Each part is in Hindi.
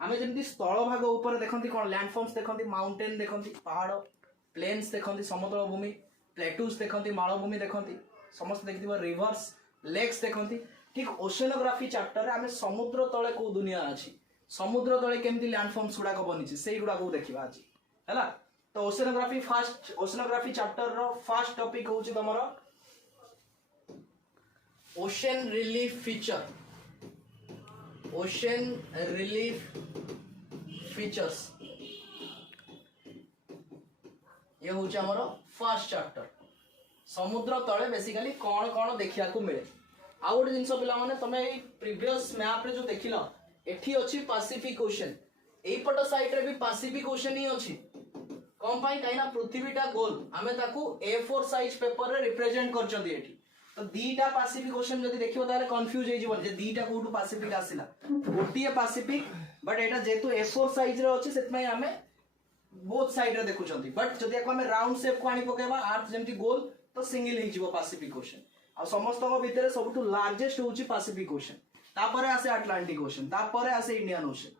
आमे जेमती स्थल भाग ऊपर देखंती कोन लैंडफॉर्म्स देखंती माउंटेन देखंती पहाड़ प्लेन्स देखंती समतल भूमि प्लेटूज देखंती मालभूमि देखंती समस्त देखिथिबा रिवर्स लेक्स देखंती ठीक ओशनोग्राफी चैप्टर रे आमे समुद्र तळे को दुनिया अछि समुद्र तळे केमती लैंडफॉर्म्स गुडा को बनिछि सेही गुडा को देखिबा अछि हैला तो ओशनोग्राफी चैप्टर रो फर्स्ट टॉपिक होउछि तमरो ocean relief feature ocean relief features ये हूँ आमर फर्स्ट चैप्टर समुद्र तले बेसिकली कौन कौन देखा मिले आउ गोटे जिन पे तुम्हें प्रीवियस मैप रे जो देख एठी अच्छी पैसिफिक ओशन एपट साइड रे भी पैसिफिक ओशन ही अच्छी कौन पाई कहीं पृथ्वीटा गोल आम A4 साइज पेपर रे रिप्रेजेंट कर तो दीटा पैसिफिक ओशन जब देखियो तारे कंफ्यूज हो जे दीटा कोठू Pacific आसिला गोटिए Pacific but Etah जेतु A4 size रे अछि सेतमै आमे बोथ साइड रे देखुचंती बट जदि आको आमे राउंड शेप को आनी पकेबा अर्थ जेमति गोल तो सिंगल ही जीवो पैसिफिक ओशन आ समस्त को भीतर सबटु लार्जेस्ट होउची पैसिफिक ओशन तापरे आसे अटलांटिक ओशन तापरे आसे इंडियन ओशन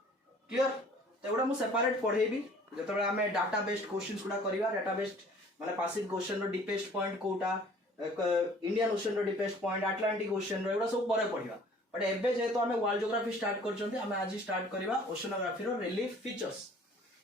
क्लियर तो एगुडा मु सेपरेट पढेबी जतबे आमे डाटा बेस्ड क्वेश्चंस गुडा करिवा डाटा बेस्ड माने पैसिफिक ओशन रो डीपेस्ट पॉइंट कोटा इंडियन ओशन रो डीपेस्ट पॉइंट अटलांटिक ओशन रो एगुडा सब परे पढिवा बट एबे जेतो आमे वर्ल्ड ज्योग्राफी स्टार्ट करचंती आमे आज स्टार्ट करिवा ओशनोग्राफी रो रिलीफ फीचर्स